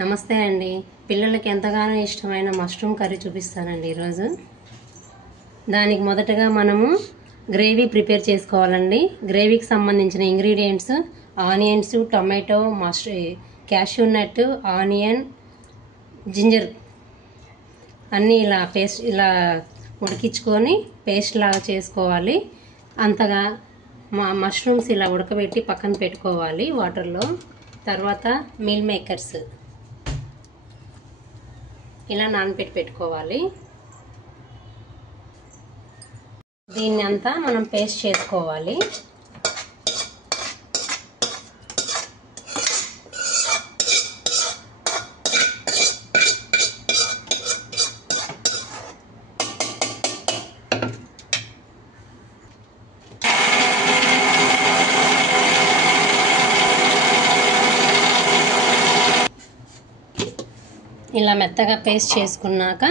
నమస్తే అండి. పిల్లలకి ఎంతగానో ఇష్టమైన మష్రూమ్ కర్రీ చూపిస్తానండి ఈరోజు. దానికి మొదటగా మనము గ్రేవీ ప్రిపేర్ చేసుకోవాలండి. గ్రేవీకి సంబంధించిన ingredients onions, tomato, cashew nut, onion, ginger అన్నీ ఇలా ఉడికించుకొని పేస్ట్ లాగా చేసుకోవాలి. అంతగా మష్రూమ్స్ ఇలా ఉడకబెట్టి పక్కన పెట్టుకోవాలి వాటర్లో. తర్వాత మీల్ మేకర్స్ ఇలా నానబెట్టి పెట్టుకోవాలి. దీన్ని అంతా మనం పేస్ట్ చేసుకోవాలి. ఇలా మెత్తగా పేస్ట్ చేసుకున్నాక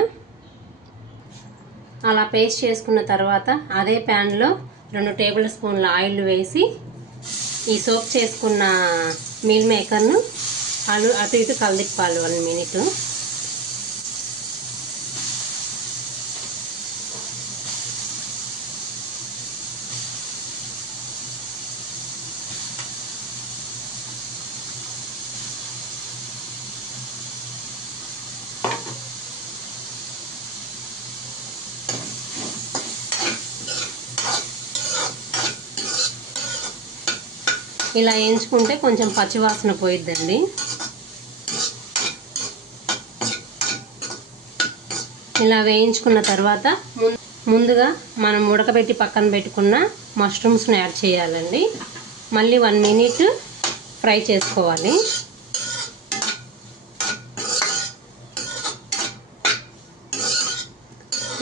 అలా పేస్ట్ చేసుకున్న తర్వాత అదే ప్యాన్లో 2 టేబుల్ స్పూన్ల ఆయిల్ వేసి ఈ సోక్ చేసుకున్న మీల్ మేకర్ను అటు ఇటు కలదిప్పాలి 1 మినిట్. ఇలా వేయించుకుంటే కొంచెం పచ్చివాసన పోయిద్దండి. ఇలా వేయించుకున్న తర్వాత ముందుగా మనం ఉడకబెట్టి పక్కన పెట్టుకున్న మష్రూమ్స్ని యాడ్ చేయాలండి. మళ్ళీ 1 మినిట్ ఫ్రై చేసుకోవాలి.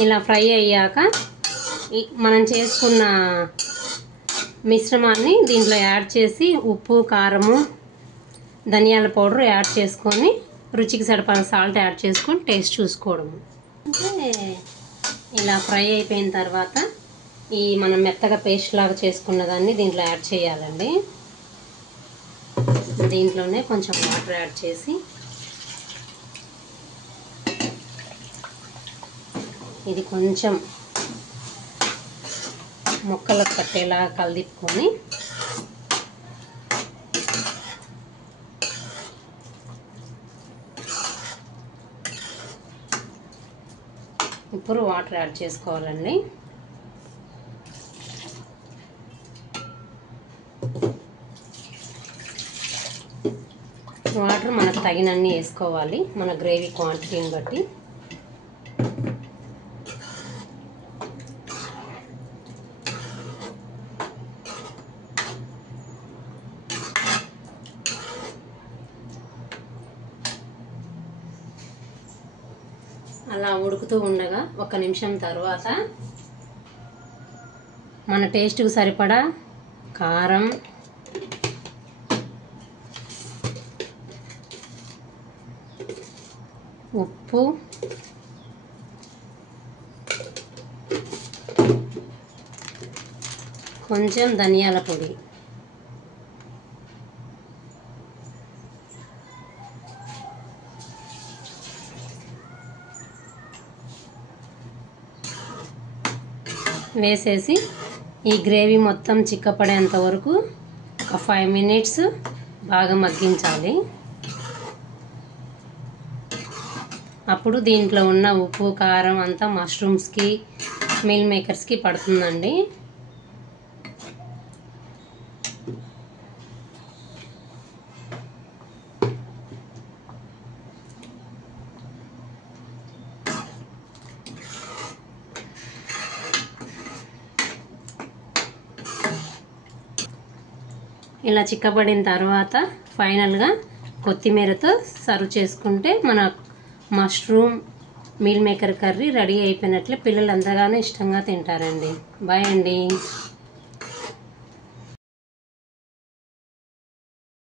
ఇలా ఫ్రై అయ్యాక మనం చేసుకున్న మిశ్రమాన్ని దీంట్లో యాడ్ చేసి ఉప్పు, కారము, ధనియాల పౌడర్ యాడ్ చేసుకొని రుచికి సరిపడా సాల్ట్ యాడ్ చేసుకొని టేస్ట్ చూసుకోవడము. అంటే ఇలా ఫ్రై అయిపోయిన తర్వాత మనం మెత్తగా పేస్ట్ లాగా చేసుకున్న దాన్ని దీంట్లో యాడ్ చేయాలండి. దీంట్లోనే కొంచెం వాటర్ యాడ్ చేసి ఇది కొంచెం ముక్కలకు పట్టేలా కలిదిప్పుకొని ఇప్పుడు వాటర్ యాడ్ చేసుకోవాలండి. వాటర్ మనకు తగినన్ని వేసుకోవాలి, మన గ్రేవీ క్వాంటిటీని బట్టి. అలా ఉడుకుతూ ఉండగా 1 నిమిషం తర్వాత మన టేస్ట్కి సరిపడా కారం, ఉప్పు, కొంచెం ధనియాల పొడి, వేసేసి ఈ గ్రేవీ మొత్తం చిక్కపడేంత వరకు ఒక 5 మినిట్స్ బాగా మగ్గించాలి. అప్పుడు దీంట్లో ఉన్న ఉప్పు, కారం అంతా మష్రూమ్స్కి, మీల్ మేకర్స్కి పడుతుందండి. ఇలా చిక్కబడిన తర్వాత ఫైనల్గా కొత్తిమీరతో సర్వ్ చేసుకుంటే మన mushroom meal maker curry ready అయిపోయినట్లే. పిల్లలు ఎంతగానో ఇష్టంగా తింటారండి. బాయ్ అండి.